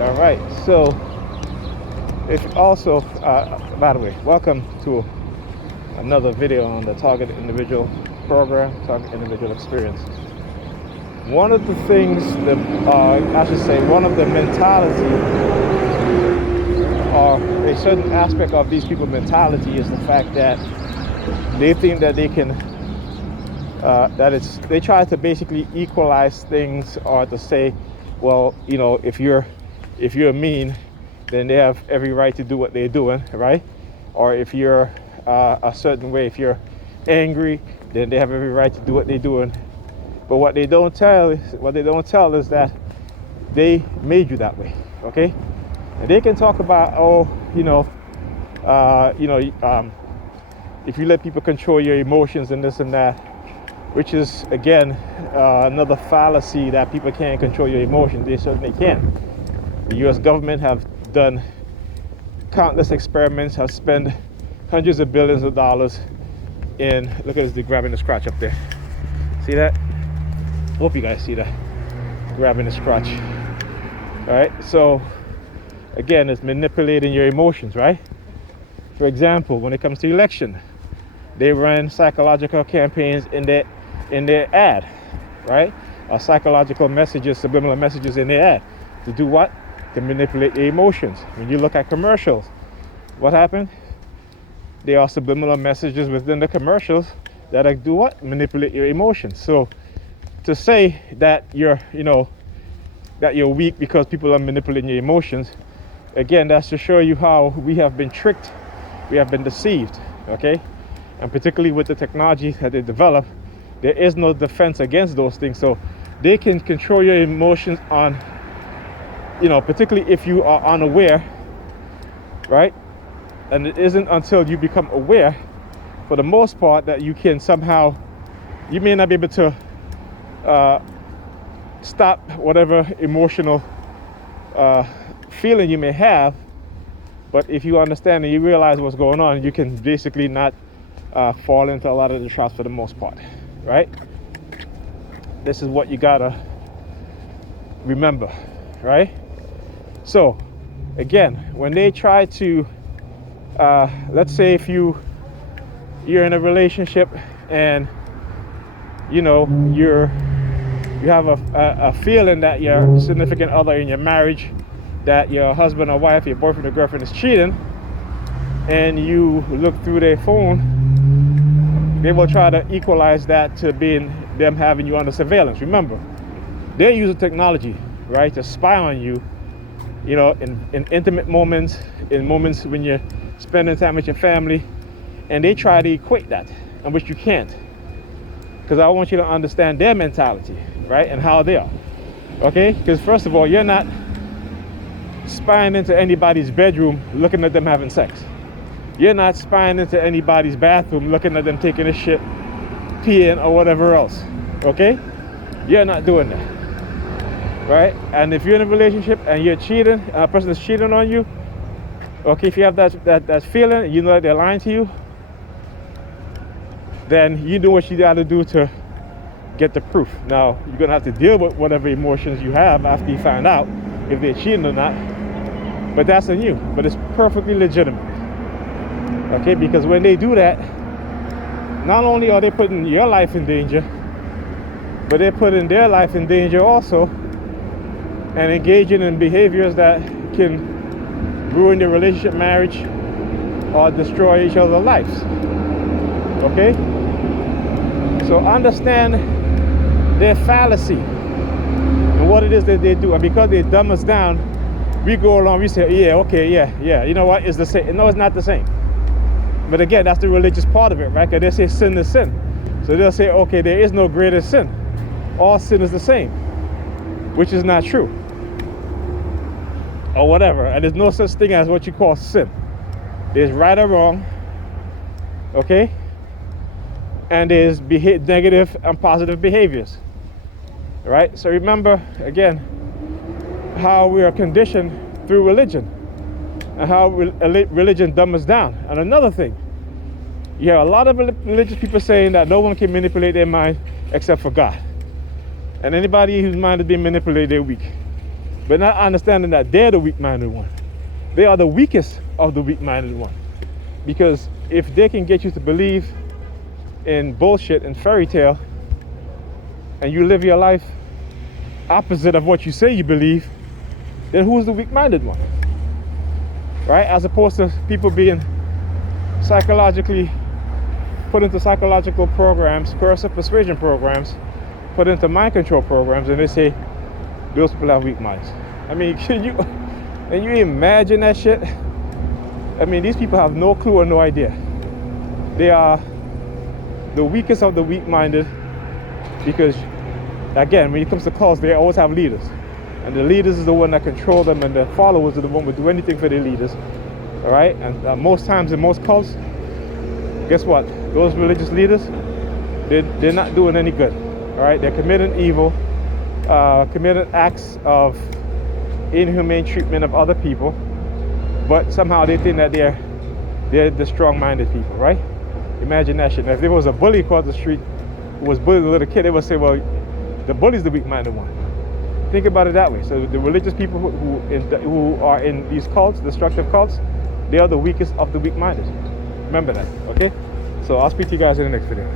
All right. So, if also, by the way, welcome to another video on the Target Individual Program, Target Individual Experience. One of the things that, I should say, one of the mentality or a certain aspect of these people's mentality is the fact that they think that they can, they try to basically equalize things, or to say, well, you know, if you're mean, then they have every right to do what they're doing, right? Or if you're a certain way, if you're angry, then they have every right to do what they're doing. But what they don't tell is that they made you that way, okay? And they can talk about, oh, if you let people control your emotions and this and that, which is again another fallacy, that people can't control your emotions. They certainly can. The U.S. government have done countless experiments, have spent hundreds of billions of dollars in, look at this, they're grabbing the scratch up there. See that? Hope you guys see that. Grabbing the scratch. All right, so again, it's manipulating your emotions, right? For example, when it comes to election, they run psychological campaigns in their ad, right? Or psychological messages, subliminal messages in their ad. To do what? To manipulate your emotions. When you look at commercials, what happened? There are subliminal messages within the commercials that do what? Manipulate your emotions. So to say that you're weak because people are manipulating your emotions, again, that's to show you how we have been tricked, we have been deceived, okay? And particularly with the technology that they develop, there is no defense against those things. So they can control your emotions on, particularly if you are unaware, right? And it isn't until you become aware, for the most part, that you can somehow, you may not be able to stop whatever emotional feeling you may have, but if you understand and you realize what's going on, you can basically not fall into a lot of the traps for the most part, right? This is what you gotta remember, right? So again, when they try to let's say if you're in a relationship and you have a feeling that your significant other in your marriage, that your husband or wife, your boyfriend or girlfriend is cheating, and you look through their phone, they will try to equalize that to being them having you under surveillance. Remember, they're using technology, right, to spy on you, in intimate moments, in moments when you're spending time with your family, and they try to equate that, and which you can't. Because I want you to understand their mentality, right, and how they are, okay? Because first of all, you're not spying into anybody's bedroom looking at them having sex. You're not spying into anybody's bathroom looking at them taking a shit, peeing, or whatever else, okay? You're not doing that, right? And if you're in a relationship and you're cheating, a person is cheating on you, okay, if you have that feeling, you know that they're lying to you, then you do what you got to do to get the proof. Now, you're going to have to deal with whatever emotions you have after you find out if they're cheating or not. But that's on you. But it's perfectly legitimate. Okay, because when they do that, not only are they putting your life in danger, but they're putting their life in danger also, and engaging in behaviors that can ruin your relationship, marriage, or destroy each other's lives. Okay? So understand their fallacy and what it is that they do. And because they dumb us down, we go along, we say, yeah, okay, yeah, you know what, it's the same. No, it's not the same. But again, that's the religious part of it, right? Because they say sin is sin. So they'll say, okay, there is no greater sin. All sin is the same, which is not true. Or whatever. And there's no such thing as what you call sin. There's right or wrong, okay? And there's negative and positive behaviors, right? So remember, again, how we are conditioned through religion and how religion dumbs us down. And another thing, you have a lot of religious people saying that no one can manipulate their mind except for God. And anybody whose mind is being manipulated, they're weak. but not understanding that they're the weak-minded one. They are the weakest of the weak-minded one. Because if they can get you to believe in bullshit and fairy tale, and you live your life opposite of what you say you believe, then who's the weak-minded one? Right? As opposed to people being psychologically put into psychological programs, coercive persuasion programs, put into mind control programs, and they say those people have weak minds. I mean, can you imagine that shit? I mean, these people have no clue or no idea. They are the weakest of the weak-minded because, again, when it comes to cults, they always have leaders. And the leaders is the one that control them, and the followers are the one who do anything for their leaders. All right? And most times in most cults, guess what? Those religious leaders, they're not doing any good. All right? They're committing evil, committing acts of inhumane treatment of other people, but somehow they think that they're the strong-minded people, right? Imagine that shit. Now, if there was a bully across the street who was bullying a little kid, they would say, well, the bully's the weak-minded one. Think about it that way. So the religious people who are in these cults, destructive cults, they are the weakest of the weak-minded. Remember that, okay? So I'll speak to you guys in the next video.